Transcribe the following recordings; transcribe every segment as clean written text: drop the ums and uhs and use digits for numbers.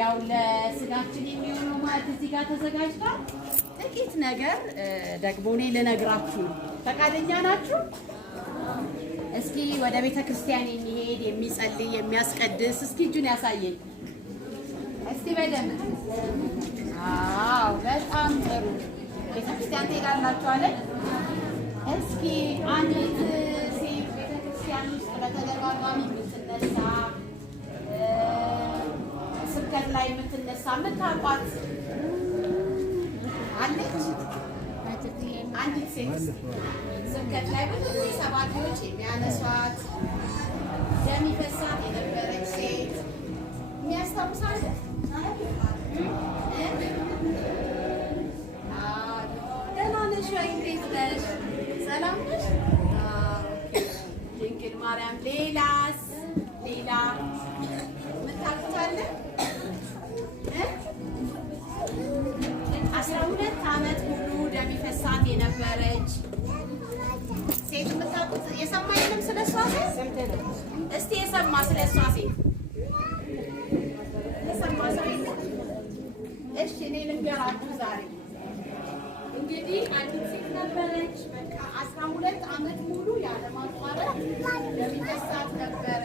ያው ለስጋችን የሚሆነው ማለት እዚህ ጋር ተዘጋጅቷል። ጥቂት ነገር ደግሞ እኔ ልነግራችሁ ነው። ፈቃደኛ ናችሁ? እስኪ ወደ ቤተ ክርስቲያን የሚሄድ የሚጸልይ የሚያስቀድስ እስኪ እጁን ያሳየኝ እስቲ በደንብ። አዎ በጣም ጥሩ። ቤተ ክርስቲያን ትሄዳላችሁ አይደል? እስኪ አንዲት ሴት ቤተ ክርስቲያን ውስጥ በተደጋጋሚ የምትነሳ ስብከት ላይ የምትነሳ የምታውቋት አለች? አንዲት ሴት ስብከት ላይ ብዙ ጊዜ ሰባኪዎች የሚያነሷት ደም ይፈሳት የነበረች ሴት የሚያስታውሳለ? ደህና ነሽ ወይ? እንዴት ነሽ? ሰላም ነሽ? ድንግል ማርያም። ሌላስ? ሌላ የምታውቁት አለ? 12 ዓመት ሙሉ ደም ይፈሳት የነበረች ሴት የምታውቁት? የሰማ የለም ስለሷ ሴት? እስቲ የሰማ ስለሷ ሴት የሰማ ሰው የለም? እሺ እኔ ልንገራችሁ ዛሬ። እንግዲህ አንዲት ሴት ነበረች። በቃ 12 ዓመት ሙሉ ያለማቋረጥ ደም ይፈሳት ነበረ።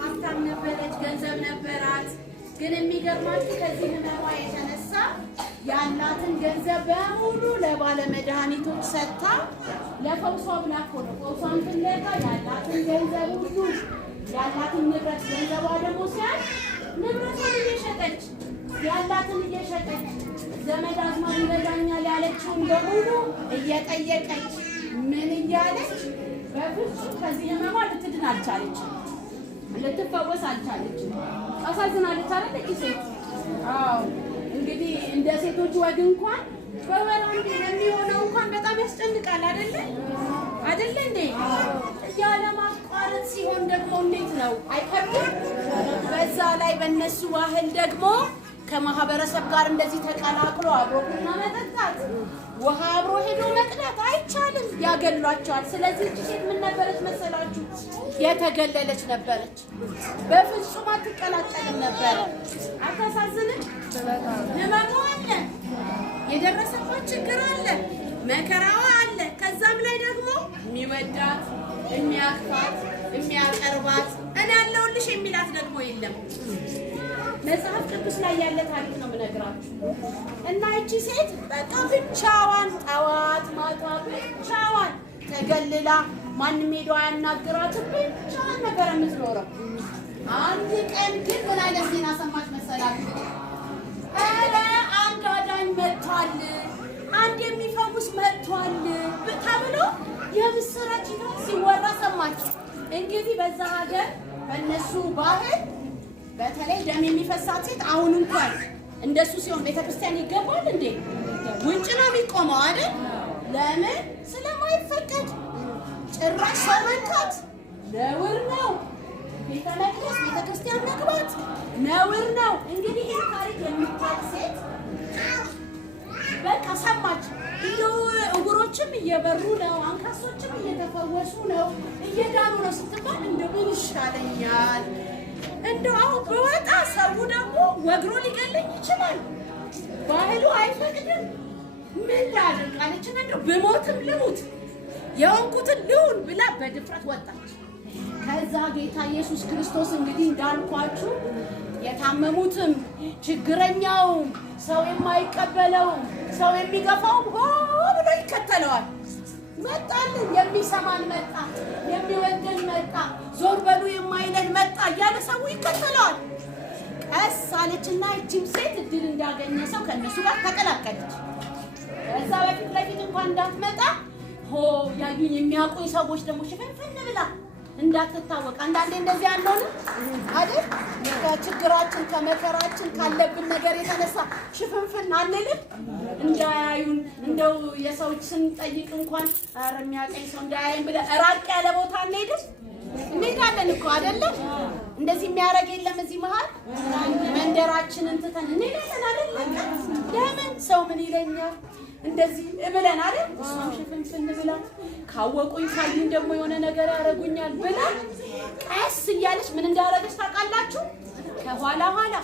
ሀብታም ነበረች፣ ገንዘብ ነበራት። ግን የሚገርማችሁ ከዚህ ህመሟ የተነሳ ያላትን ገንዘብ በሙሉ ለባለ መድኃኒቶች ሰጥታ ለፈውሷ ብላ እኮ ነው። ፈውሷን ፍለጋ ያላትን ገንዘብ ሁሉ ያላትን ንብረት፣ ገንዘቧ ደግሞ ሲያል ንብረቷን እየሸጠች ያላትን እየሸጠች ዘመድ አዝማድ ይረዳኛል ያለችውን በሙሉ እየጠየቀች ምን እያለች በፍጹም ከዚህ ህመሟ ልትድን አልቻለች፣ ልትፈወስ አልቻለች። አሳዝናለች አይደል እቺ ሴት? አዎ እንግዲህ እንደ ሴቶች ወግ እንኳን በወር አንዴ የሚሆነው እንኳን በጣም ያስጨንቃል አይደለ? አይደለ እንዴ? ያለማቋረጥ ሲሆን ደግሞ እንዴት ነው? አይከብድም? በዛ ላይ በእነሱ ባህል ደግሞ ከማህበረሰብ ጋር እንደዚህ ተቀላቅሎ አብሮ ቡና መጠጣት፣ ውሃ አብሮ ሄዶ መቅዳት አይቻልም፣ ያገሏቸዋል። ስለዚህ እቺ ሴት ምን ነበረች መሰላችሁ? የተገለለች ነበረች። በፍጹም አትቀላቀልም ነበረ። አታሳዝንም? ህመሙ አለ፣ የደረሰባት ችግር አለ፣ መከራዋ አለ። ከዛም ላይ ደግሞ የሚወዳት የሚያቅፋት የሚያቀርባት እኔ ያለሁልሽ የሚላት ደግሞ የለም። መጽሐፍ ቅዱስ ላይ ያለ ታሪክ ነው የምነግራችሁ። እና እቺ ሴት በቃ ብቻዋን ጠዋት ማታ ብቻዋን ተገልላ ማንም ሄዶ አያናግራትም፣ ብቻዋን ነበር የምትኖረው። አንድ ቀን ግን ምን አይነት ዜና ሰማች መሰላችሁ? ኧረ አንድ አዳኝ መጥቷል፣ አንድ የሚፈውስ መጥቷል ተብሎ የምስራች ሲወራ ሰማች። እንግዲህ በዛ ሀገር በእነሱ ባህል በተለይ ደም የሚፈሳት ሴት አሁን እንኳን እንደሱ ሲሆን ቤተክርስቲያን ይገባል እንዴ? ውጭ ነው የሚቆመው አይደል? ለምን? ስለማይፈቀድ። ጭራሽ ሰው መንካት ነውር ነው። ቤተ መቅደስ ቤተክርስቲያን መግባት ነውር ነው። እንግዲህ ይሄ ታሪክ የምታውቅ ሴት በቃ ሰማች። እንደው እውሮችም እየበሩ ነው፣ አንካሶችም እየተፈወሱ ነው፣ እየዳኑ ነው ስትባል እንደው ምን ይሻለኛል? እንደው አሁን በወጣ ሰው ደግሞ ወግሮ ሊገለኝ ይችላል፣ ባህሉ አይፈቅድም። ምን ላድርግ አለችና እንደው ብሞትም ልሙት የሆንኩትን ልሁን ብላ በድፍረት ወጣች። ከዛ ጌታ ኢየሱስ ክርስቶስ እንግዲህ እንዳልኳችሁ የታመሙትም ችግረኛውም ሰው የማይቀበለውም ሰው የሚገፋውም ሆ ብሎ ይከተለዋል። መጣልን፣ የሚሰማን መጣ፣ የሚወደን መጣ፣ ዞር በሉ የማይለን መጣ እያለ ሰው ይከተለዋል። ቀስ አለችና እቺም ሴት እድል እንዳገኘ ሰው ከእነሱ ጋር ተቀላቀለች። ከዛ በፊት ለፊት እንኳን እንዳትመጣ ሆ ያዩኝ የሚያውቁኝ ሰዎች ደግሞ ሽፍንፍን ብላ እንዳትታወቅ። አንዳንዴ እንደዚህ አንሆንም አይደል? ከችግራችን ከመከራችን ካለብን ነገር የተነሳ ሽፍንፍን አንልም። እንዳያዩን እንደው የሰዎች ስንጠይቅ እንኳን ኧረ የሚያውቀኝ ሰው እንዳያይን ብለን ራቅ ያለ ቦታ እንሄዳለን እኮ አይደለም? እንደዚህ የሚያደርግ የለም እዚህ መሀል መንደራችንን ትተን እንሄዳለን አይደል? ለምን ሰው ምን ይለኛል እንደዚህ ብለን አይደል? እሷም ሽፍንፍን ብላ ካወቁኝ ካሉኝ ደግሞ የሆነ ነገር ያደርጉኛል ብላ ቀስ እያለች ምን እንዳደረገች ታውቃላችሁ? ከኋላ ኋላ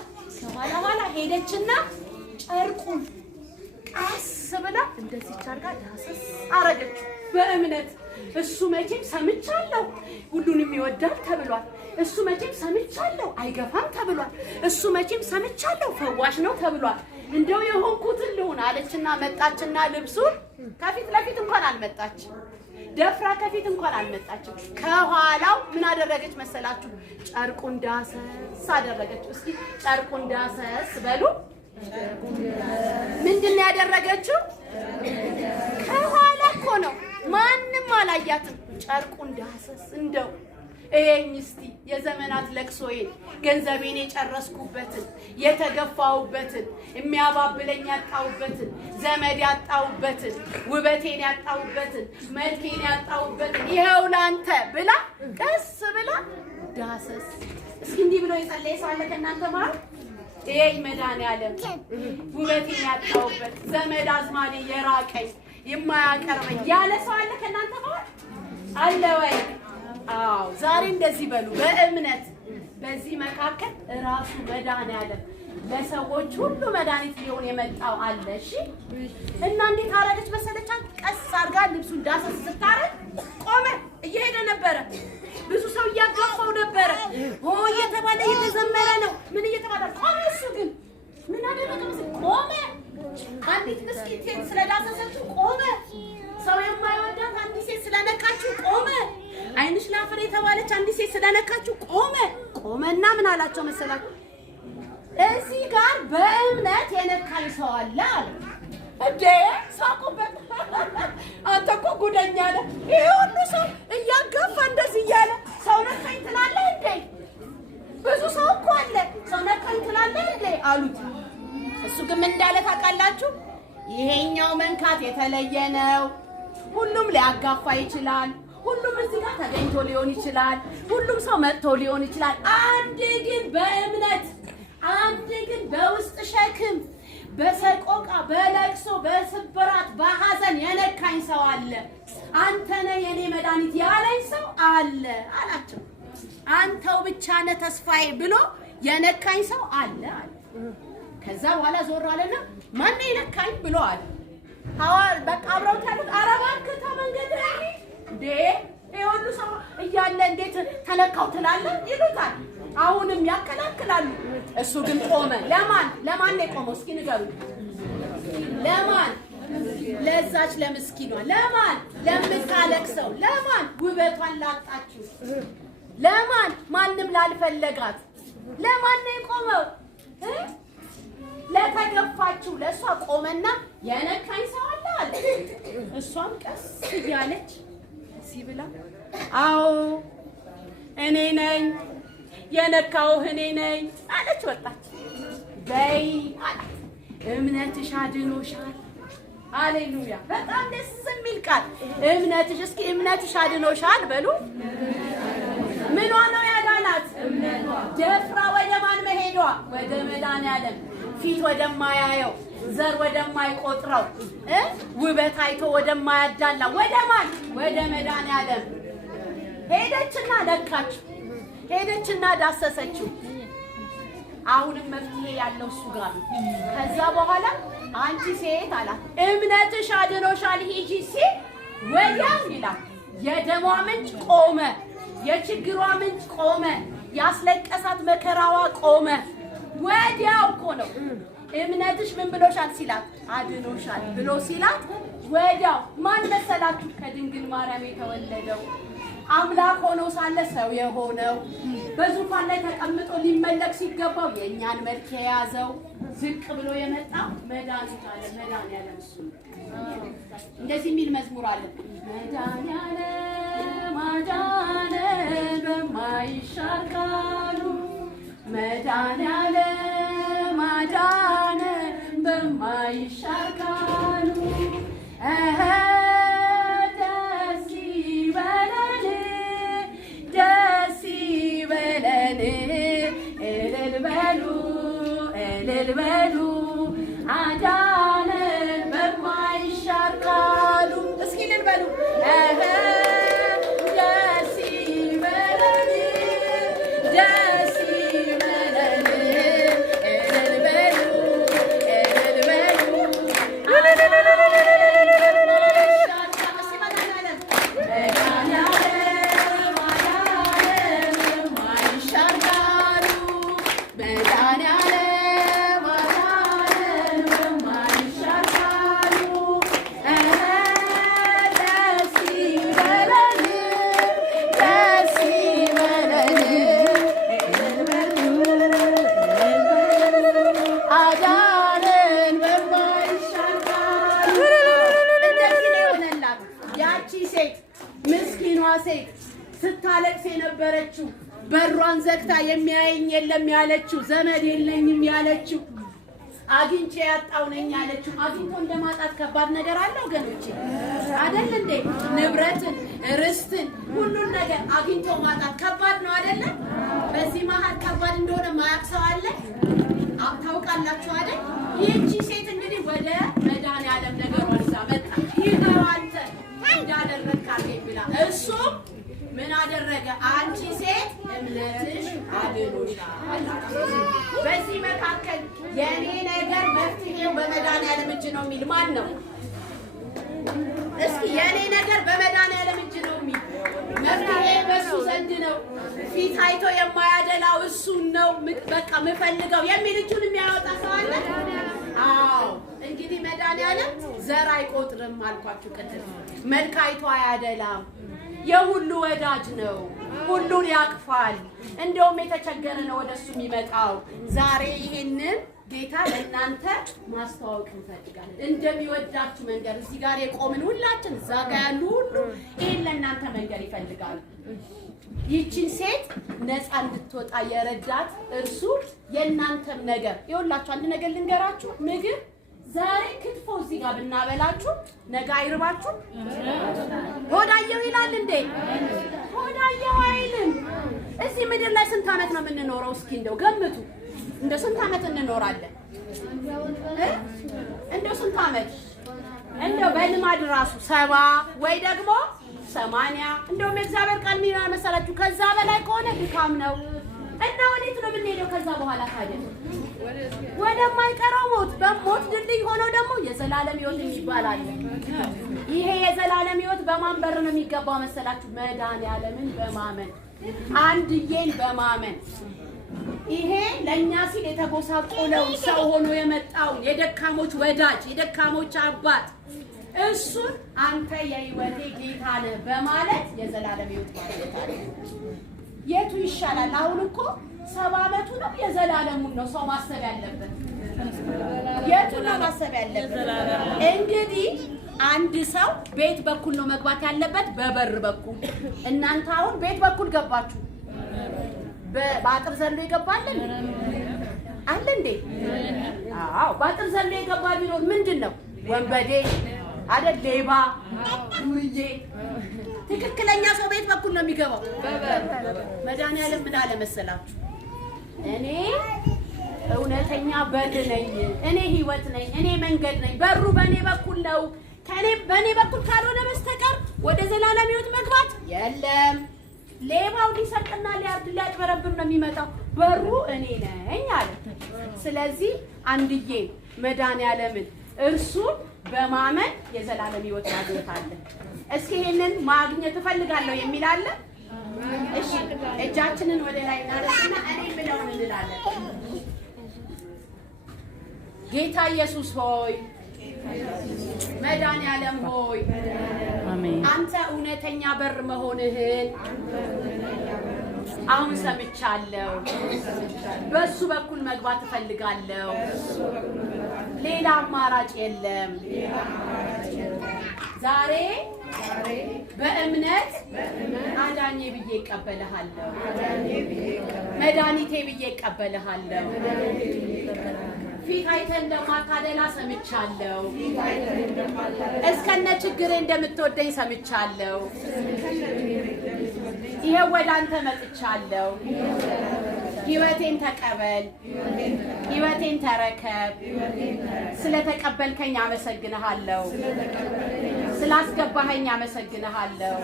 ሄደችና ጨርቁን ቀስ ብላ እንደዚህ አድርጋ ዳሰስ አረገች በእምነት። እሱ መቼም ሰምቻለሁ ሁሉንም ይወዳል ተብሏል። እሱ መቼም ሰምቻለሁ አይገፋም ተብሏል። እሱ መቼም ሰምቻለሁ ፈዋሽ ነው ተብሏል። እንደው የሆንኩትን ልሁን አለችና መጣችና ልብሱን ከፊት ለፊት እንኳን አልመጣች፣ ደፍራ ከፊት እንኳን አልመጣችም። ከኋላው ምን አደረገች መሰላችሁ? ጨርቁን ዳሰስ አደረገች። እስኪ ጨርቁን ዳሰስ በሉ። ምንድን ነው ያደረገችው? ከኋላ እኮ ነው፣ ማንም አላያትም። ጨርቁን ዳሰስ እንደው እየኝ እስቲ የዘመናት ለቅሶዬን ገንዘቤን የጨረስኩበትን የተገፋውበትን የሚያባብለኝ ያጣውበትን ዘመድ ያጣውበትን ውበቴን ያጣውበትን መልኬን ያጣውበትን ይሄው ላንተ ብላ ቀስ ብላ ዳሰስ። እስኪ እንዲህ ብሎ የጸለየ ሰው አለ ከእናንተ ማለት? እየኝ መድኃኒዓለም ውበቴን ያጣውበት ዘመድ አዝማኔ የራቀኝ የማያቀርበኝ ያለ ሰው አለ ከእናንተ ማለት? አለ ወይ? አዎ ዛሬ እንደዚህ በሉ በእምነት። በዚህ መካከል ራሱ መድኃኒዓለም ለሰዎች ሁሉ መድኃኒት ሊሆን የመጣው አለ። እሺ እና እንዴት አረገች መሰለቻት? ቀስ አድርጋ ልብሱን ዳሰስ ስታረግ ቆመ። እየሄደ ነበረ፣ ብዙ ሰው እያጋፋው ነበረ። ኦ እየተባለ እየተዘመረ ነው ምን እየተባለ ቆመ። እሱ ግን ምን አደረገ መሰለኝ? ቆመ። አንዲት ምስኪን ሴት ስለዳሰሰችው ቆመ። ሰው የማይወዳት አንዲት ሴት ስለነካችው ቆመ። አይንሽ ላፈር የተባለች አንዲት ሴት ስለነካችው ቆመ። ቆመና ምን አላቸው መሰላችሁ? እዚህ ጋር በእምነት የነካኝ ሰው አለ አለ። እንዴ ሳቁበት። አንተ እኮ ጉደኛ ነህ። ይሄ ሁሉ ሰው እያጋፋ እንደዚህ እያለ ሰው ነካኝ ትላለህ እንዴ? ብዙ ሰው እኮ አለ ሰው ነካኝ ትላለህ እንዴ አሉት። እሱ ግን ምን እንዳለ ታውቃላችሁ? ይሄኛው መንካት የተለየ ነው። ሁሉም ሊያጋፋ ይችላል። ሁሉም እዚህ ጋር ተገኝቶ ሊሆን ይችላል። ሁሉም ሰው መጥቶ ሊሆን ይችላል። አንዴ ግን በእምነት አንዴ ግን በውስጥ ሸክም በሰቆቃ በለቅሶ በስብራት በሐዘን የነካኝ ሰው አለ። አንተ ነህ የኔ መድኃኒት ያለኝ ሰው አለ አላቸው። አንተው ብቻ ነህ ተስፋዬ ብሎ የነካኝ ሰው አለ አለ። ከዛ በኋላ ዞር አለና ማን ነው የነካኝ ብሎ አለ። ሐዋር በቃ አብረው ታሉት አረባክ ተመንገድ ላይ እንዴ ይሁሉ ሰው እያለ እንዴት ተነካው ትላለህ ይሉታል። አሁንም ያከላክላሉ። እሱ ግን ቆመ። ለማን ነው የቆመው? እስኪ ንገሩ። ለማን? ለዛች ለምስኪኗ። ለማን? ለምታለቅሰው። ለማን? ውበቷን ላጣችሁ። ለማን? ማንም ላልፈለጋት። ለማን ነው የቆመው? ለተገፋችሁ ለሷ ቆመና የነካኝ ሰው አለ አለ። እሷም ቀስ እያለች ሲብላ አዎ እኔ ነኝ የነካውህ እኔ ነኝ አለች። ወጣች። በይ አላት እምነትሽ አድኖሻል። ሃሌሉያ! በጣም ደስ የሚል ቃል እምነትሽ። እስኪ እምነትሽ አድኖሻል በሉ። ምኗ ነው ያዳናት? ደፍራ ወደ ማን መሄዷ? ወደ መድኃኒዓለም። ፊት ወደማያየው ዘር ወደማይቆጥረው ውበት አይቶ ወደማያዳላ ወደ ማን? ወደ መድኃኒዓለም ሄደችና ነካችው። ሄደችና ዳሰሰችው። አሁንም መፍትሄ ያለው እሱ ጋር ነው። ከዛ በኋላ አንቺ ሴት አላት እምነትሽ አድኖሻል ሂጂ ሲል ወዲያው ይላል የደሟ ምንጭ ቆመ፣ የችግሯ ምንጭ ቆመ፣ ያስለቀሳት መከራዋ ቆመ። ወዲያው እኮ ነው እምነትሽ ምን ብሎሻል ሲላት አድኖሻል ብሎ ሲላት ወዲያው ማን መሰላችሁ? ከድንግል ማርያም የተወለደው አምላክ ሆኖ ሳለ ሰው የሆነው በዙፋን ላይ ተቀምጦ ሊመለክ ሲገባው የእኛን መልክ የያዘው ዝቅ ብሎ የመጣው መድኃኒት አለ። መድኃኒዓለም እሱ እንደዚህ የሚል መዝሙር አለ። መድኃኒዓለም አዳነ በማይሻር ቃሉ፣ መድኃኒዓለም አዳነ በማይሻር ቃሉ። እልል በሉ አዳነን በማይሻር ቃሉ። እስኪ እልል በሉ ደስ ይበለን፣ ደስ ይበለን፣ እልል በሉ አዳነን በማይሻል ቃል። እንደዚህ ነው የሆነላት ያቺ ሴት ምስኪኗ ሴት ስታለቅስ የነበረችው በሯን ዘግታ የሚያየኝ የለም ያለችው፣ ዘመድ የለኝም ያለችው፣ አግኝቼ ያጣው ነኝ ያለችው። አግኝቶ እንደማጣት ከባድ ነገር አለ ወገኖቼ አይደል እንዴ? ንብረትን፣ ርስትን፣ ሁሉን ነገር አግኝቶ ማጣት ከባድ ነው አይደለ? በዚህ መሀል ከባድ እንደሆነ ማያውቅ ሰው አለ? ታውቃላችሁ አይደል? ይህቺ ሴት እንግዲህ ወደ መድኃኒዓለም ነገሯን ይዛ መጣች። ይኸው አንተ እንዳደረግካለኝ ብላ እሱ ምን አደረገ? አንቺ ሴት እምነትሽ አድኖሻል። በዚህ መካከል የኔ ነገር መፍትሄው በመድኃኒዓለም እጅ ነው የሚል ማን ነው? እስኪ የኔ ነገር በመድኃኒዓለም እጅ ነው የሚል መፍትሄ በሱ ዘንድ ነው፣ ፊት አይቶ የማያደላው እሱ ነው በቃ የምፈልገው የሚል እጁን የሚያወጣ ሰው አለ? አዎ እንግዲህ መድኃኒዓለም ዘር አይቆጥርም አልኳችሁ ቅድም። መልክ አይቶ አያደላም። የሁሉ ወዳጅ ነው። ሁሉን ያቅፋል። እንደውም የተቸገረ ነው ወደሱ የሚመጣው። ዛሬ ይሄንን ጌታ ለእናንተ ማስተዋወቅ እንፈልጋለን። እንደሚወዳችሁ መንገድ እዚህ ጋር የቆምን ሁላችን እዛ ጋር ያሉ ሁሉ ይሄን ለእናንተ መንገድ ይፈልጋሉ። ይህችን ሴት ነፃ እንድትወጣ የረዳት እርሱ የእናንተም ነገር ይኸውላችሁ። አንድ ነገር ልንገራችሁ። ምግብ ዛሬ ክትፎ እዚህ ጋር ብናበላችሁ ነገ አይርባችሁ? ሆዳየው ይላል እንዴ? ሆዳየው አይልም። እዚህ ምድር ላይ ስንት ዓመት ነው የምንኖረው? እስኪ እንደው ገምቱ። እንደው ስንት ዓመት እንኖራለን? እንደው ስንት ዓመት? እንደው በልማድ ራሱ 70 ወይ ደግሞ 80። እንደውም የእግዚአብሔር ቃል ምን ይላል መሰላችሁ? ከዛ በላይ ከሆነ ድካም ነው። እና ወዴት ነው የምንሄደው? ከዛ በኋላ ታዲያ ወደማይቀረው ሞት። በሞት ድልድይ ሆኖ ደግሞ የዘላለም ሕይወት የሚባል አለ። ይሄ የዘላለም ሕይወት በማን በር ነው የሚገባው መሰላችሁ? መድኃኒዓለምን በማመን አንድዬን በማመን ይሄ ለእኛ ሲል የተጎሳቆለው ሰው ሆኖ የመጣውን የደካሞች ወዳጅ የደካሞች አባት እሱን አንተ የሕይወቴ ጌታ ነህ በማለት የዘላለም ሕይወት ማለት አለ። የቱ ይሻላል? አሁን እኮ 70 ዓመቱ ነው የዘላለሙን ነው ሰው ማሰብ ያለበት። የቱ ነው ማሰብ ያለበት? እንግዲህ አንድ ሰው ቤት በኩል ነው መግባት ያለበት፣ በበር በኩል። እናንተ አሁን ቤት በኩል ገባችሁ፣ በአጥር ዘሎ ይገባል አለ እንዴ? አዎ፣ በአጥር ዘሎ የገባ ቢኖር ምንድን ነው? ወንበዴ አይደል? ሌባ፣ ዱርዬ። ትክክለኛ ሰው ቤት በኩል ነው የሚገባው። መድኃኒዓለም ምን አለ መሰላችሁ? እኔ እውነተኛ በር ነኝ፣ እኔ ሕይወት ነኝ፣ እኔ መንገድ ነኝ። በሩ በእኔ በኩል ነው። በእኔ በኩል ካልሆነ በስተቀር ወደ ዘላለም ሕይወት መግባት የለም። ሌባው ሊሰርቅና ሊያርድ ሊያጭበረብር ነው የሚመጣው። በሩ እኔ ነኝ አለ። ስለዚህ አንድዬ መድኃኒዓለምን እርሱን በማመን የዘላለም ሕይወት ማግኘት አለ። እስኪ ይሄንን ማግኘት እፈልጋለሁ የሚል አለ? እሺ እጃችንን ወደ ላይ እናደርግና እኔ ብለውን እንላለን። ጌታ ኢየሱስ ሆይ፣ መድኃኒዓለም ሆይ፣ አንተ እውነተኛ በር መሆንህን አሁን ሰምቻለሁ። በሱ በኩል መግባት እፈልጋለሁ። ሌላ አማራጭ የለም። ዛሬ በእምነት አዳኜ ብዬ እቀበልሃለሁ፣ መድኃኒቴ ብዬ እቀበልሃለሁ። ፊት አይተህ እንደማታደላ ሰምቻለሁ። እስከነ ችግሬ እንደምትወደኝ ሰምቻለሁ። ይሄው ወደ አንተ መጥቻለሁ። ሕይወቴን ተቀበል፣ ሕይወቴን ተረከብ። ስለተቀበልከኝ አመሰግንሃለሁ። ስላስገባኸኝ አመሰግንሃለሁ።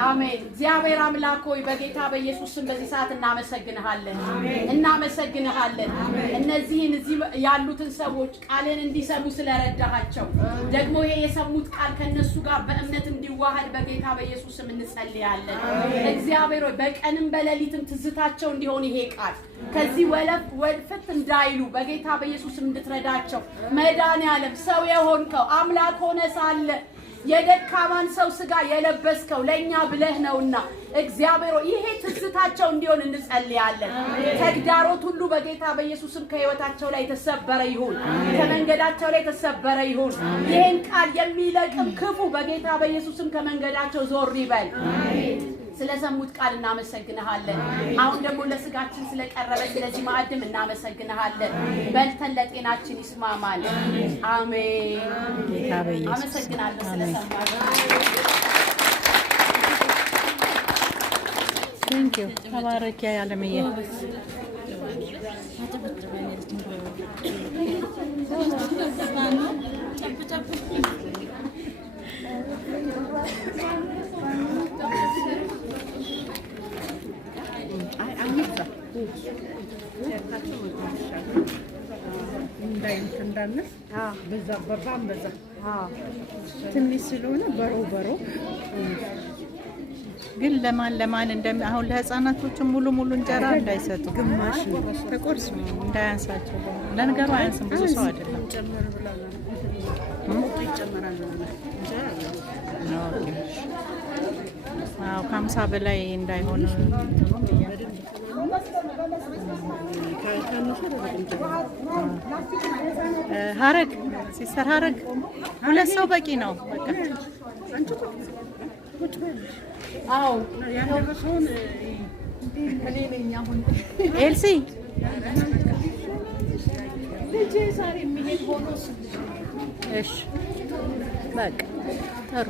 አሜን። እግዚአብሔር አምላክ ሆይ በጌታ በኢየሱስ ስም በዚህ ሰዓት እናመሰግንሃለን፣ እናመሰግንሃለን። እነዚህን እዚህ ያሉትን ሰዎች ቃልን እንዲሰሙ ስለረዳሃቸው ደግሞ ይሄ የሰሙት ቃል ከነሱ ጋር በእምነት እንዲዋሃድ በጌታ በኢየሱስ ስም እንጸልያለን። እግዚአብሔር ሆይ በቀንም በሌሊትም ትዝታቸው እንዲሆን ይሄ ቃል ከዚህ ወልፍት እንዳይሉ በጌታ በኢየሱስ ስም እንድትረዳቸው መድኃኒዓለም ሰው የሆንከው አምላክ ሆነ ሳለ የደካማን ሰው ስጋ የለበስከው ለኛ ብለህ ነውና እግዚአብሔር ይሄ ትዝታቸው እንዲሆን እንጸልያለን። ተግዳሮት ሁሉ በጌታ በኢየሱስም ከህይወታቸው ላይ ተሰበረ ይሁን፣ ከመንገዳቸው ላይ ተሰበረ ይሁን። ይሄን ቃል የሚለቅም ክፉ በጌታ በኢየሱስም ከመንገዳቸው ዞር ይበል። ስለሰሙት ቃል እናመሰግንሃለን። አሁን ደግሞ ለስጋችን ስለቀረበ ስለዚህ ማዕድም እናመሰግንሃለን። በልተን ለጤናችን ይስማማል። አሜን። አመሰግናለሁ ስለሰማችሁ። Thank you. ተባረክ ያለምዬ። ትንሽ ስለሆነ በሮ ግን ለማን አሁን ለህፃናቶቹ ሙሉ እንጀራ እንዳይሰጡ ግማሽ ተቆርስ እንዳያንሳቸው። ለነገሩ አያንስም፣ ብዙ ሰው አይደለም። አዎ 50 በላይ እንዳይሆን ሀረግ ሲሰር ሀረግ 2 ሰው በቂ ነው። በቃ አዎ ኤልሲ እሺ በቃ ጥሩ።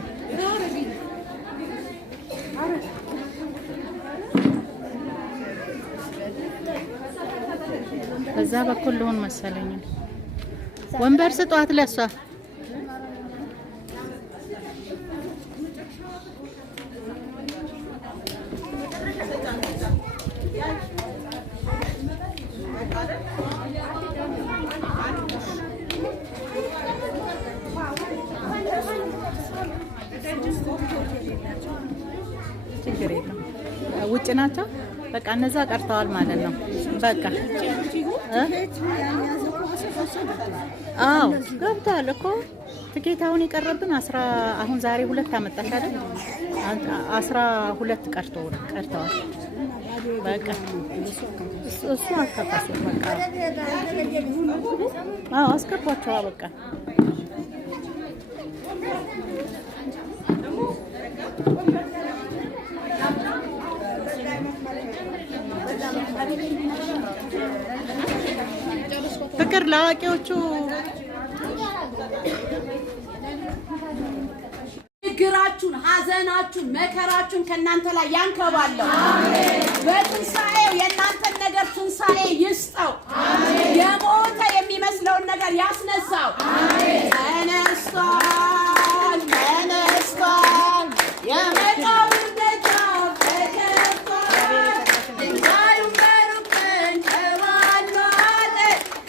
በዛ በኩል ልሆን መሰለኝ። ወንበር ስጧት ለሷ። ችግር የለም። ውጭ ናቸው። በቃ እነዛ ቀርተዋል ማለት ነው። በቃ አዎ ገብቷል እኮ ትኬት አሁን የቀረብን አሁን ዛሬ 2 አመጣሽ አይደል? 12 ቀርተዋል። በቃ እሱ አካፋሱ በቃ አዎ አስገባቸው በቃ ፍቅር ለአዋቂዎቹ ችግራችሁን፣ ሐዘናችሁን፣ መከራችሁን ከእናንተ ላይ ያንከባለው። በትንሣኤው የእናንተን ነገር ትንሣኤ ይስጠው። የሞተ የሚመስለውን ነገር ያስነሳው። ተነስቷል፣ ተነስቷል። የመቃብር ደጃፍ ተከፍቷል። ድንጋዩም በሩቅ ተንከባሏል።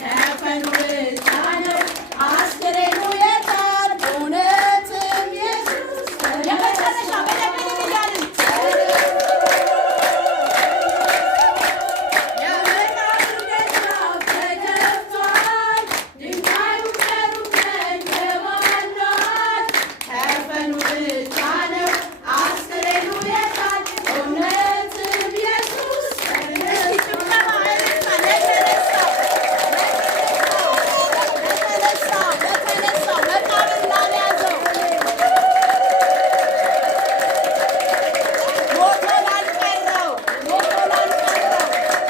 ከፈኑ ብቻ ነው አስክሬኑ የታል? እውነትም ኢየሱስ የመጨረሻ በደንብ እያልን የመቃብር ደጃፍ ተከፍቷል። ድንጋዩም በሩቅ ተንከባሏል። ከፈኑ ብቻ ነው አስክሬኑ የታል? እውነትም ኢየሱስ ለተነሳው መቃብር ላልያዘው ሞቶ ላልቀረው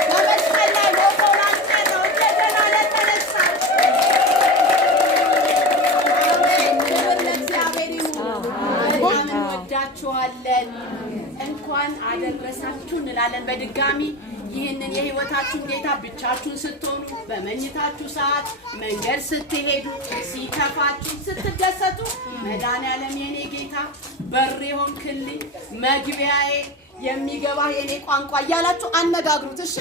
በመስቀል ላይ ሞቶ ላልቀረው እንደገና ለተነሳው ክብር ለእግዚአብሔር ይሁን። በጣም እንወዳችኋለን። እንኳን አደረሳችሁ እንላለን። በድጋሚ ይህንን የህይወታችሁን ጌታ ብቻችሁን ስትሆኑ፣ በመኝታችሁ ሰዓት፣ መንገድ ስትሄዱ፣ ሲከፋችሁ፣ ስትደሰቱ መድኃኒዓለም የኔ ጌታ በር የሆንክልኝ መግቢያዬ፣ የሚገባ የኔ ቋንቋ እያላችሁ አነጋግሩት። እሺ፣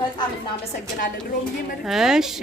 በጣም እናመሰግናለን። ሮምዬ እሺ